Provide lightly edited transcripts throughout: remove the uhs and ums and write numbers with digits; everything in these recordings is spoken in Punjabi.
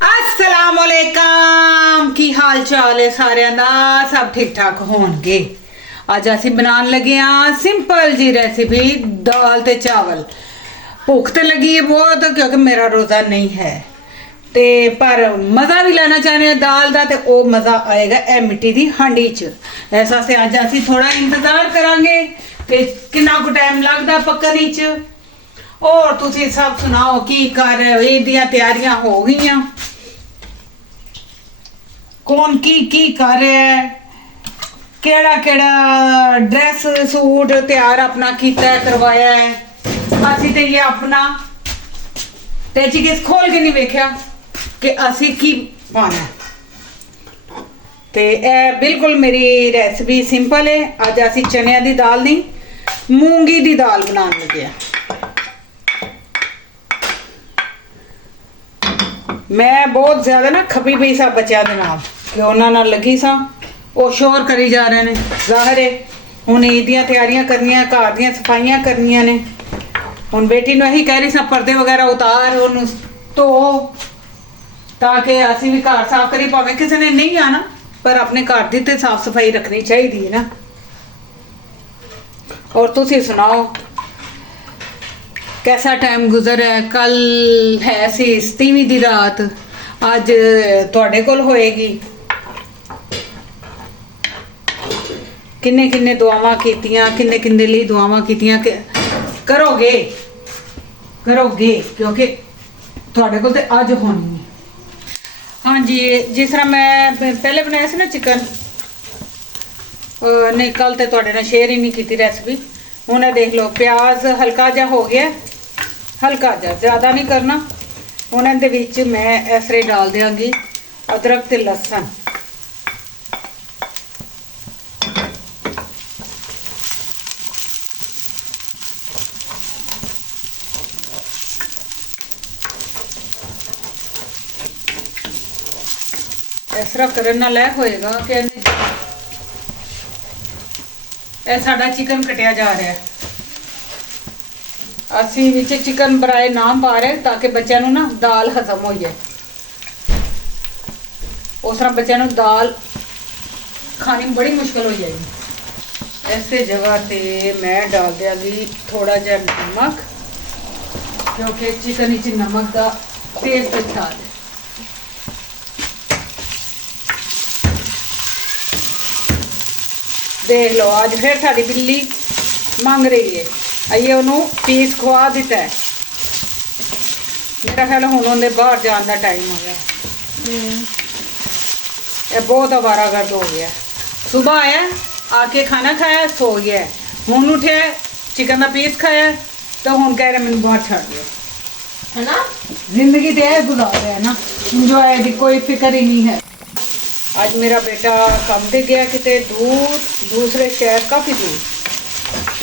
अस्सलामुअलैकुम की हाल चाल है सारिਆਂ ਦਾ सब ठीक ठाक ਹੋਣਗੇ। ਅੱਜ ਅਸੀਂ ਬਣਾਉਣ ਲੱਗੇ ਆ ਸਿੰਪਲ ਜੀ ਰੈਸਿਪੀ ਦਾਲ ਤੇ ਚਾਵਲ। ਭੁੱਖ ਤੇ ਲੱਗੀ ਹੈ ਬਹੁਤ ਕਿਉਂਕਿ ਮੇਰਾ ਰੋਜ਼ਾ ਨਹੀਂ ਹੈ ਤੇ ਪਰ ਮਜ਼ਾ ਵੀ ਲੈਣਾ ਚਾਹੁੰਦੇ ਆ ਦਾਲ ਦਾ ਤੇ ਉਹ ਮਜ਼ਾ ਆਏਗਾ ਇਹ ਮਿੱਟੀ ਦੀ ਹਾਂਡੀ 'ਚ। ਐਸਾ ਸੇ ਅੱਜ ਅਸੀਂ ਥੋੜਾ ਇੰਤਜ਼ਾਰ ਕਰਾਂਗੇ ਕਿ ਕਿੰਨਾ ਕੁ ਟਾਈਮ ਲੱਗਦਾ ਪੱਕਣ 'ਚ। और तुसी सब सुनाओ की कर रहे हो? ईद दी तैयारियां हो गई? कौन की कर रहा है? केड़ा केड़ा ड्रेस सूट तैयार अपना कीता है करवाया है? असी ते ये अपना ते किस खोल के नहीं वेख्या कि असी की पाना है। ते ए बिल्कुल मेरी रेसिपी सिंपल है। अज असी चने दी दाल नहीं मूंगी दी दाल बनाने लगे। मैं बहुत ज्यादा ना खपी पई सा बच्चों के नाल कि उन्हां नाल लगी सा वो शोर करी जा रहे ने। जाहिर है हुण ईद दी तैयारियां करनियां घर दी सफाइयां करनियां ने। हुण बेटी नूं यही कह रही सा पर्दे वगैरह उतार उन्होंने धो ताकि असीं भी घर साफ करी भावें किसी ने नहीं आना पर अपने घर दी ते साफ सफाई रखनी चाहिए है ना। और तुसीं सुनाओ कैसा टाइम गुजर है? कल है सी 27वीं दी रात अज तुहाडे कोल होएगी। किन्ने किन्ने दुआवां कीतियां किन्ने किन्ने लिए दुआवां कीतियां करोगे करोगे क्योंकि तुहाडे कोल ते अज होनी है। हाँ जी जिस तरह मैं पहले बनाया सी ना चिकन नहीं कल तो तुहाडे नाल शेयर ही नहीं की रेसिपी। हुण देख लो प्याज हल्का जा हो गया हल्का जा ज़्यादा नहीं करना। हुण इहदे विच मैं इस तरह डाल देंगी अदरक ते लहसुन। इस तरह करन नाल यह होएगा कि यह साडा चिकन कटिया जा रहा है। असी विच चिकन बराए नाम पा रहे ताकि बच्चों ना दाल हजम हो जाए। उस तरह बच्चों दाल खानी बड़ी मुश्किल हो जाएगी। इस जगह पे मैं डाल देंगी थोड़ा जहा नमक क्योंकि चिकन विच नमक का टेस्ट अच्छा है। देख लो आज फिर साड़ी बिल्ली मंग रही है। आइए उन्होंने पीस खुआ दिता है। मेरा ख्याल हुण उन्हें बाहर जाने का टाइम हो गया। ये बहुत आवारागर्द हो गया। सुबह आया आके खाना खाया सो गया हुण उठे चिकन का पीस खाया तो हुण कह रहे मैंने बाहर छड़ दो है ना। जिंदगी तो यह गुजार रहे हैं ना इंजॉय की कोई फिक्र ही नहीं है। आज मेरा बेटा काम पे गया कितने दूर दूसरे शहर काफ़ी दूर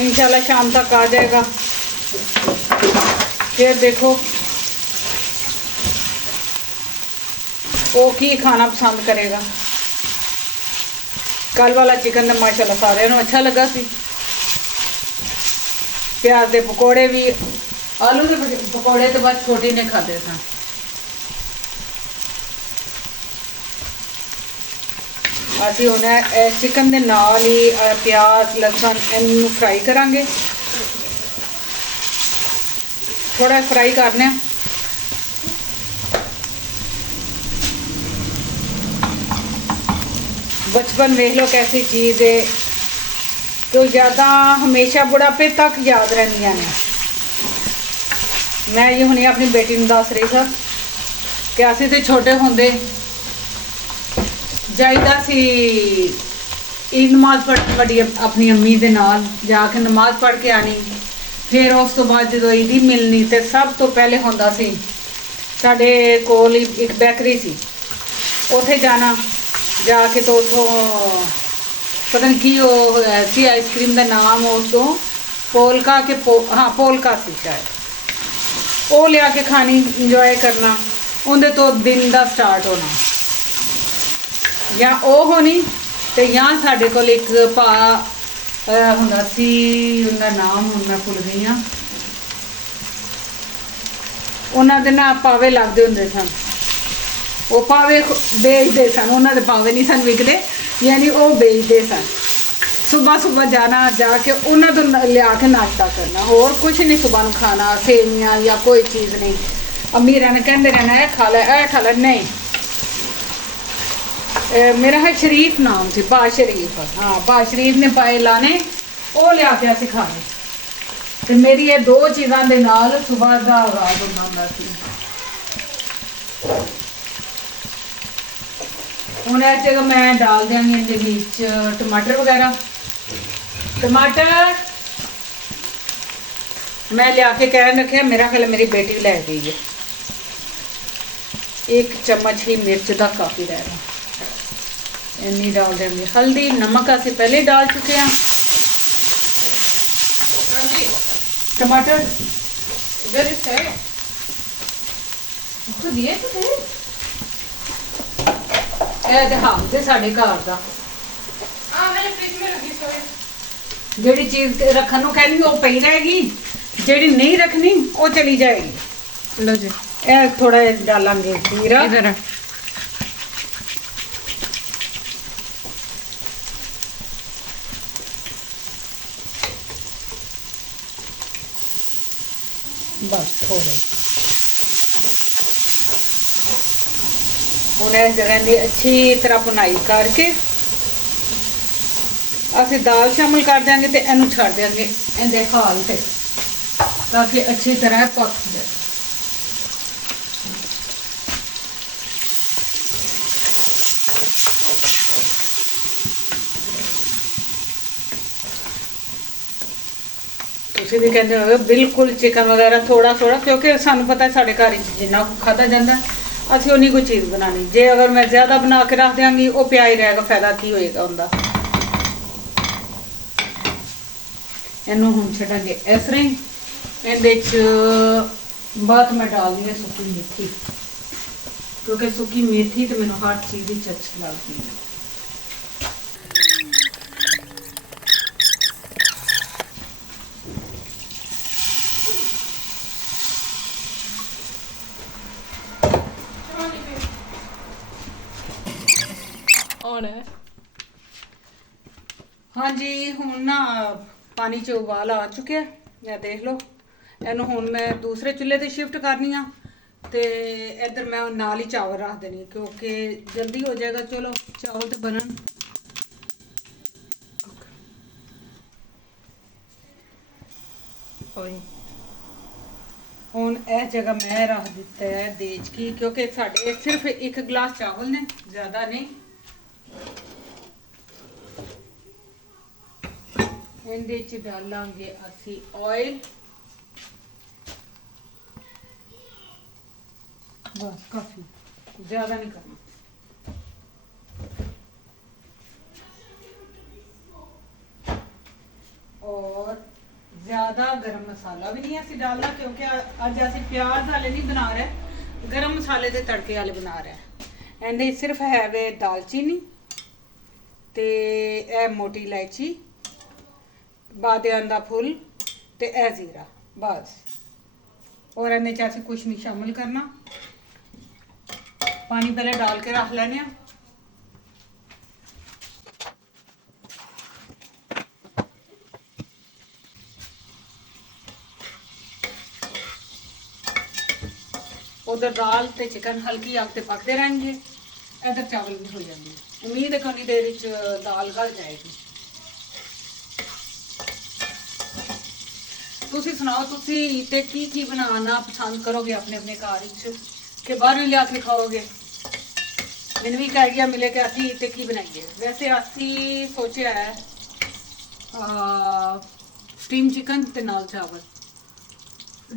इंशाल्लाह शाम तक आ जाएगा। फिर देखो वो की खाना पसंद करेगा। कल वाला चिकन तो माशाल्लाह सारे अच्छा लगा सी। प्याज के पकौड़े भी आलू के पकौड़े तो बस छोटी ने खाते सन। ਅਸੀਂ ਹੁਣ चिकन के नाल ही प्याज लहसुन इनू फ्राई करांगे। थोड़ा फ्राई करने बचपन देख लो कैसी चीज़ है तो ज़्यादा हमेशा बुढ़ापे तक याद रहंदियां ने। मैं ये हुणे अपनी बेटी नूं दस रही था कि असीं ते छोटे होंदे जाइदा सी ईद नमाज पढ़ बड़ी अपनी अम्मी दे नाल जाके नमाज पढ़ के आनी। फिर उस तो बाद जो ईद मिलनी तो सब तो पहले होंदा सी साडे कोल एक बेकरी सी उत्थे जाना जाके तो उतों पता नहीं की सी आइसक्रीम का नाम उस तो पोलका के हाँ पोलका सी शायद वो लिया के खानी इंजॉय करना। उनके तो दिन का स्टार्ट होना या ਉਹ ਹੋਣੀ ਤੇ ਜਾਂ ਸਾਡੇ ਕੋਲ ਇੱਕ ਭਾ ਹੁੰਦਾ ਸੀ ਉਹਦਾ ਨਾਮ ਹੁਣ ਮੈਂ ਭੁੱਲ ਗਈ ਹਾਂ। ਉਹਨਾਂ ਦੇ ਨਾ ਪਾਵੇ ਲੱਗਦੇ ਹੁੰਦੇ ਸਨ ਉਹ ਪਾਵੇ ਵੇਚਦੇ ਸਨ, ਉਹਨਾਂ ਦੇ ਪਾਵੇ ਨਹੀਂ ਸਨ ਵਿਕਦੇ, ਯਾਨੀ ਉਹ ਵੇਚਦੇ ਸਨ। ਸੁਬਹ ਸੁਬਹ ਜਾਣਾ, ਜਾ ਕੇ ਉਹਨਾਂ ਤੋਂ ਲਿਆ ਕੇ ਨਾਸ਼ਤਾ ਕਰਨਾ, ਹੋਰ ਕੁਝ ਨਹੀਂ ਸੁਬਹ ਨੂੰ ਖਾਣਾ, ਸੇਵੀਆਂ ਜਾਂ ਕੋਈ ਚੀਜ਼ ਨਹੀਂ। ਅਮੀਰਾਂ ਨੇ ਕਹਿੰਦੇ ਰਹਿਣਾ ਇਹ ਖਾ ਲੈ ਇਹ ਖਾ ਲੈ, ਨਹੀਂ। ਮੇਰਾ ਹੈ ਸ਼ਰੀਫ ਨਾਮ ਸੀ, ਬਾ ਸ਼ਰੀਫ, ਹਾਂ ਬਾ ਸ਼ਰੀਫ ਨੇ ਪਾਏ ਲਾਣੇ, ਉਹ ਲਿਆ ਕੇ ਅਸੀਂ ਖਾ ਲਏ। ਤੇ ਮੇਰੀ ਇਹ ਦੋ ਚੀਜ਼ਾਂ ਦੇ ਨਾਲ ਸੁਬਹ ਦਾ ਆਗਾਜ਼ ਹੁੰਦਾ ਸੀ। ਹੁਣ ਇਹ ਜਗ੍ਹਾ ਮੈਂ ਡਾਲ ਦਿਆਂਗੀ ਇਹਦੇ ਵਿੱਚ ਟਮਾਟਰ ਵਗੈਰਾ। ਟਮਾਟਰ ਮੈਂ ਲਿਆ ਕੇ ਕਹਿਣ ਰੱਖਿਆ, ਮੇਰਾ ਖਿਆਲ ਮੇਰੀ ਬੇਟੀ ਲੈ ਗਈ ਹੈ। 1 ਚਮਚ ਹੀ ਮਿਰਚ ਦਾ ਕਾਫੀ रहेगा, ਇੰਨੀ डाल देंगे। हल्दी नमक ਅਸੀਂ ਪਹਿਲੇ डाल चुके हैं। टमाटर इधर है तो दिए तो थे ਇਹ ਤੇ ਹਾਂ ਤੇ ਸਾਡੇ ਘਰ ਦਾ ਮੇਰੇ ਫ੍ਰਿਜ में रखी सोए। ਜਿਹੜੀ ਚੀਜ਼ ਰੱਖਣ ਨੂੰ ਕਹਿੰਦੀ ਉਹ ਪਈ ਰਹੇਗੀ, ਜਿਹੜੀ ਨਹੀਂ ਰੱਖਣੀ ਉਹ ਚਲੀ ਜਾਏਗੀ। लो जी ਇਹ ਥੋੜਾ ਜਿਹਾ ਡਾਲਾਂਗੇ ਜੀਰਾ, इधर है। बस थोड़े। ਹੁਣ ਇਸ ਜਗ੍ਹਾ ਦੀ ਅੱਛੀ ਤਰ੍ਹਾਂ ਭੁਨਾਈ ਕਰਕੇ ਅਸੀਂ ਦਾਲ ਸ਼ਾਮਿਲ ਕਰ ਦਿਆਂਗੇ ਤੇ ਇਹਨੂੰ ਛੱਡ ਦਿਆਂਗੇ ਇਹਦੇ ਹਾਲ ਤੇ, ਤਾਂ ਕਿ ਅੱਛੀ ਤਰ੍ਹਾਂ ਪੱਕ ਜਾਏ। ਤੁਸੀਂ ਵੀ ਕਹਿੰਦੇ ਹੋਗੇ ਬਿਲਕੁਲ ਚਿਕਨ ਵਗੈਰਾ ਥੋੜਾ ਥੋੜਾ, ਕਿਉਂਕਿ ਸਾਨੂੰ ਪਤਾ ਸਾਡੇ ਘਰ ਵਿੱਚ ਜਿੰਨਾ ਖਾਧਾ ਜਾਂਦਾ ਅਸੀਂ ਉਨੀ ਕੋਈ ਚੀਜ਼ ਬਣਾਣੀ। ਜੇ ਅਗਰ ਮੈਂ ਜ਼ਿਆਦਾ ਬਣਾ ਕੇ ਰੱਖ ਦਿਆਂਗੀ ਉਹ ਪਿਆ ਹੀ ਰਹੇਗਾ, ਫਾਇਦਾ ਕੀ ਹੋਏਗਾ ਉਹਦਾ। ਇਹਨੂੰ ਹੁਣ ਛੱਡਾਂਗੇ ਇਸ ਤਰ੍ਹਾਂ ਹੀ। ਇਹਦੇ 'ਚ ਬਾਅਦ ਮੈਂ ਡਾਲਦੀ ਹਾਂ ਸੁੱਕੀ ਮੇਥੀ, ਕਿਉਂਕਿ ਸੁੱਕੀ ਮੇਥੀ ਤੇ ਮੈਨੂੰ ਹਰ ਚੀਜ਼ ਵਿੱਚ ਅੱਛੀ ਲੱਗਦੀ ਹੈ। ऑन है। हाँ जी, ਹੁਣ ਨਾ ਪਾਣੀ 'ਚ ਉਬਾਲ ਆ ਚੁੱਕਿਆ, ਇਹ ਦੇਖ ਲਓ। ਇਹਨੂੰ ਹੁਣ ਮੈਂ ਦੂਸਰੇ ਚੁੱਲ੍ਹੇ ਤੇ ਸ਼ਿਫਟ ਕਰਨੀ ਆ ਤੇ ਇੱਧਰ ਮੈਂ ਨਾਲ ਹੀ ਚਾਵਲ ਰੱਖ ਦੇਣੀ, ਕਿਉਂਕਿ ਜਲਦੀ ਹੋ ਜਾਏਗਾ। ਚਲੋ ਚਾਵਲ ਤੇ ਬਣਨ। ਹੁਣ ਇਹ ਜਗ੍ਹਾ ਮੈਂ ਰੱਖ ਦਿੱਤਾ ਹੈ ਦੇਚਕੀ, ਕਿਉਂਕਿ ਸਾਡੇ ਸਿਰਫ 1 ਗਲਾਸ ਚਾਵਲ ਨੇ, ਜ਼ਿਆਦਾ ਨਹੀਂ। ਇਹਦੇ 'ਚ ਡਾਲਾਂਗੇ ਅਸੀਂ ਆਇਲ, ਬਸ ਕਾਫੀ, ਜ਼ਿਆਦਾ ਨਹੀਂ ਕਰਨਾ। और ज़्यादा गरम मसाला भी नहीं ਅਸੀਂ डालना, क्योंकि ਅੱਜ ਅਸੀਂ ਪਿਆਜ਼ ਵਾਲੇ ਨਹੀਂ ਬਣਾ ਰਹੇ, ਗਰਮ ਮਸਾਲੇ ਦੇ ਤੜਕੇ ਵਾਲੇ ਬਣਾ ਰਹੇ। ਇਹਦੇ ਸਿਰਫ ਹੈ ਵੇ ਦਾਲਚੀਨੀ ਤੇ ਇਹ ਮੋਟੀ ਇਲਾਇਚੀ, ਬਾਦਿਆਂ ਦਾ ਫੁੱਲ ਤੇ ਇਹ ਜ਼ੀਰਾ, ਬਸ। और ਇਹਦੇ 'ਚ ਅਸੀਂ ਕੁਛ ਨਹੀਂ ਸ਼ਾਮਿਲ ਕਰਨਾ। ਪਾਣੀ ਪਹਿਲੇ डाल के रख ਲੈਣੇ ਆ। उधर दाल ते चिकन हल्की आग ते पकते रहेंगे, इधर चावल भी हो जाएंगे। उम्मीद है कि उन्नी देर विच दाल गल जाएगी। तुसी सुनाओ, तुसी ते की बनाना पसंद करोगे अपने अपने घर विच कि बाहरों लिया के खाओगे? मैंने भी एक आइडिया मिले कि असी ते की बनाइए। वैसे असी सोचा है स्टीम चिकन ते नाल चावल,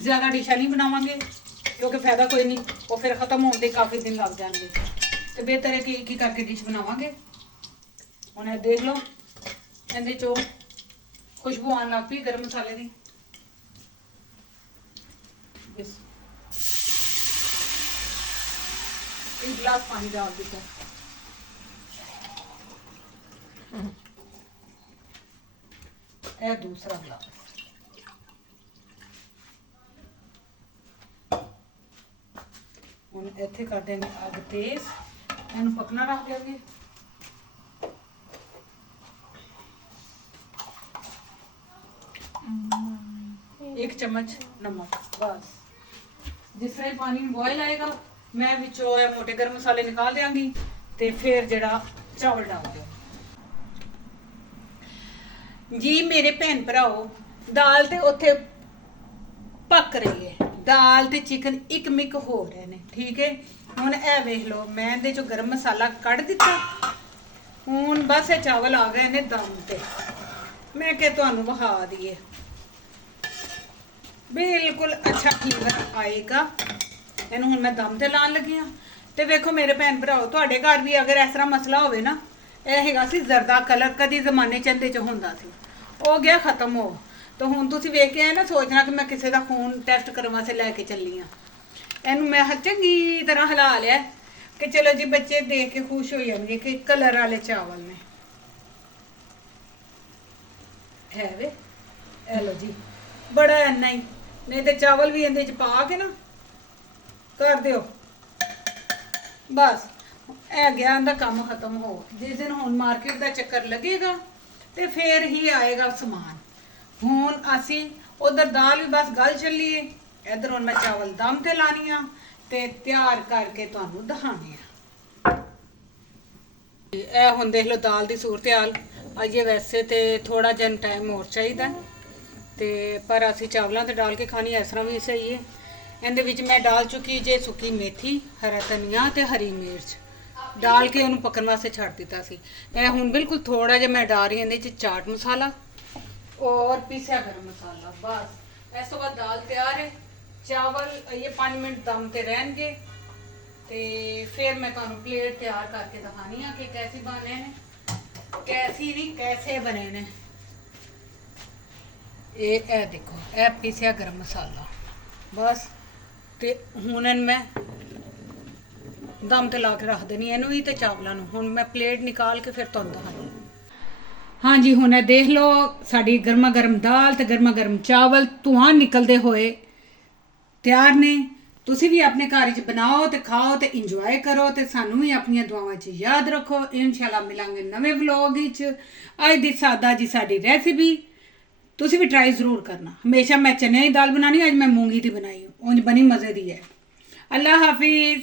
ज़्यादा डिशा नहीं बनावांगे क्योंकि फायदा कोई नहीं, वो फिर खत्म होने के काफ़ी दिन लग जाएंगे। तो बेहतर है कि एक ही करके डिश बनावांगे। हुण ये देख लो, इहदे चों खुशबू आने लग पई गर्म मसाले की। एक गिलास पानी डाल दिता। यह दूसरा गिलास। ਹੁਣ ਇੱਥੇ ਕਰ ਦੇਂਗੇ ਅੱਗ ਤੇਜ਼, ਇਹਨੂੰ ਪਕਣਾ ਰੱਖ ਦਿਆਂਗੇ। एक चम्मच नमक बस। जिस तरह पानी बॉयल आएगा मैं विचों ये मोटे गर्म मसाले निकाल देंगी ते फिर जड़ा चावल डाल देंगे जी। मेरे भैन भराओ दाल ते उत्थे पक रही है, दाल ते चिकन एक मिक हो रहे ने, ठीक है। हुण ए वेख लो मैं दे चो गर्म मसाला कढ़ दिता, हुण बस ये चावल आ गए ने दम ते। मैं क्या तुहानू वहा दईए, बिल्कुल अच्छा फ्लेवर आएगा। ਇਹਨੂੰ ਹੁਣ ਮੈਂ ਦਮ ਤੇ ਲਾਣ ਲੱਗੀ ਆ। ਤੇ ਵੇਖੋ ਮੇਰੇ ਭੈਣ ਭਰਾਓ, ਤੁਹਾਡੇ ਘਰ ਵੀ ਅਗਰ ਇਸ ਤਰ੍ਹਾਂ ਮਸਲਾ ਹੋਵੇ ਨਾ, ਇਹ ਹੈਗਾ ਸੀ ਜ਼ਰਦਾ ਕਲਰ, ਕਦੀ ਜ਼ਮਾਨੇ ਚੰਦੇ ਚ ਹੁੰਦਾ ਸੀ, ਹੋ ਗਿਆ ਖਤਮ ਹੋ। ਤਾਂ ਹੁਣ ਤੁਸੀਂ ਵੇਖ ਕੇ ਆਏ ਨਾ, ਸੋਚਣਾ ਕਿ ਮੈਂ ਕਿਸੇ ਦਾ ਖੂਨ ਟੈਸਟ ਕਰਨ ਵਾਸਤੇ ਲੈ ਕੇ ਚੱਲੀ ਆ। ਇਹਨੂੰ ਮੈਂ ਚੰਗੀ ਤਰ੍ਹਾਂ ਹਿਲਾ ਲਿਆ ਕਿ ਚਲੋ ਜੀ ਬੱਚੇ ਦੇਖ ਕੇ ਖੁਸ਼ ਹੋ ਜਾਣਗੇ ਕਿ ਕਲਰ ਵਾਲੇ ਚਾਵਲ ਨੇ। ਹੈ ਵੇ ਇਹ ਲੋ ਜੀ, ਬੜਾ ਇੰਨਾ ਹੀ, ਨਹੀਂ ਤੇ ਚਾਵਲ ਵੀ ਇਹਦੇ ਚ ਪਾ ਕੇ ਨਾ ਕਰ ਦਿਓ ਬਸ। ਇਹ ਗਿਆ ਇਹਦਾ ਕੰਮ ਖਤਮ ਹੋ। ਜਿਸ ਦਿਨ ਹੁਣ ਮਾਰਕੀਟ ਦਾ ਚੱਕਰ ਲੱਗੇਗਾ ਤੇ ਫੇਰ ਹੀ ਆਏਗਾ ਸਮਾਨ। ਹੁਣ ਅਸੀਂ ਉਧਰ ਦਾਲ ਵੀ ਬਸ ਗਲ ਚੱਲੀ ਏ, ਇੱਧਰ ਹੁਣ ਮੈਂ ਚਾਵਲ ਦਮ ਤੇ ਲਾਣੀ ਆ ਤੇ ਤਿਆਰ ਕਰਕੇ ਤੁਹਾਨੂੰ ਦਿਖਾਣੇ ਆ। ਇਹ ਹੁਣ ਦੇਖ ਲਓ ਦਾਲ ਦੀ ਸੂਰਤ ਹਾਲ। ਅਜੇ ਵੈਸੇ ਤੇ ਥੋੜਾ ਜਿਹਾ ਟਾਈਮ ਹੋਰ ਚਾਹੀਦਾ ਤੇ ਪਰ ਅਸੀਂ ਚਾਵਲਾਂ ਤੇ ਡਾਲ ਕੇ ਖਾਣੀ ਇਸ ਤਰ੍ਹਾਂ ਵੀ ਸਹੀ ਹੈ। ਇਹਦੇ ਵਿੱਚ ਮੈਂ ਡਾਲ ਚੁੱਕੀ ਜੇ ਸੁੱਕੀ ਮੇਥੀ, ਹਰਾ ਧਨੀਆ ਤੇ ਹਰੀ ਮਿਰਚ ਡਾਲ ਕੇ ਉਹਨੂੰ ਪੱਕਣ ਵਾਸਤੇ ਛੱਡ ਦਿੱਤਾ ਸੀ। ਇਹ ਹੁਣ ਬਿਲਕੁਲ ਥੋੜਾ ਜਿਹਾ ਮੈਂ ਡਾਲ ਰਹੀ ਇਹਦੇ ਵਿੱਚ ਚਾਟ ਮਸਾਲਾ ਔਰ ਪੀਸਿਆ ਗਰਮ ਮਸਾਲਾ ਬਸ। ਇਸ ਤੋਂ ਬਾਅਦ ਦਾਲ ਤਿਆਰ ਹੈ। ਚਾਵਲ ਇਹ 5 ਮਿੰਟ ਦਮ ਤੇ ਰਹਿਣਗੇ ਤੇ ਫਿਰ ਮੈਂ ਤੁਹਾਨੂੰ ਪਲੇਟ ਤਿਆਰ ਕਰਕੇ ਦਿਖਾਣੀ ਆ ਕਿ ਕੈਸੀ ਬਣੇ ਨੇ, ਕੈਸੀ ਨਹੀਂ ਕੈਸੇ ਬਣੇ ਨੇ। ਇਹ ਦੇਖੋ, ਇਹ ਪੀਸਿਆ ਗਰਮ ਮਸਾਲਾ ਬਸ। ਤੇ ਹੁਣ ਮੈਂ ਦਮ ਤੇ ਲਾ ਕੇ ਰੱਖ ਦੇਣੀ ਇਹਨੂੰ ਵੀ ਤੇ ਚਾਵਲਾਂ ਨੂੰ। ਹੁਣ ਮੈਂ ਪਲੇਟ ਨਿਕਾਲ ਕੇ ਫਿਰ ਤੁਹਾਨੂੰ ਦਿਖਾਣੀ। ਹਾਂਜੀ ਹੁਣ ਇਹ ਦੇਖ ਲਓ ਸਾਡੀ ਗਰਮਾ ਗਰਮ ਦਾਲ ਤੇ ਗਰਮਾ ਗਰਮ ਚਾਵਲ ਧੂਆਂ ਨਿਕਲਦੇ ਹੋਏ ਤਿਆਰ ਨੇ। ਤੁਸੀਂ ਵੀ ਆਪਣੇ ਘਰ 'ਚ ਬਣਾਓ ਤੇ ਖਾਓ ਤੇ ਇੰਜੋਏ ਕਰੋ ਤੇ ਸਾਨੂੰ ਵੀ ਆਪਣੀਆਂ ਦੁਆਵਾਂ 'ਚ ਯਾਦ ਰੱਖੋ। ਇਨਸ਼ਾਅੱਲਾ ਮਿਲਾਂਗੇ ਨਵੇਂ ਵਲੌਗ ਵਿੱਚ। ਅੱਜ ਦੀ ਸਾਦਾ ਜੀ ਸਾਡੀ ਰੈਸਿਪੀ ਤੁਸੀਂ ਵੀ ਟਰਾਈ ਜ਼ਰੂਰ ਕਰਨਾ। ਹਮੇਸ਼ਾ ਮੈਂ ਚਨੇ ਦੀ ਦਾਲ ਬਣਾਉਣੀ, ਅੱਜ ਮੈਂ ਮੂੰਗੀ ਦੀ ਬਣਾਈ, ਉਂਝ ਬਣੀ ਮਜ਼ੇ ਦੀ ਹੈ। ਅੱਲਾ ਹਾਫਿਜ਼।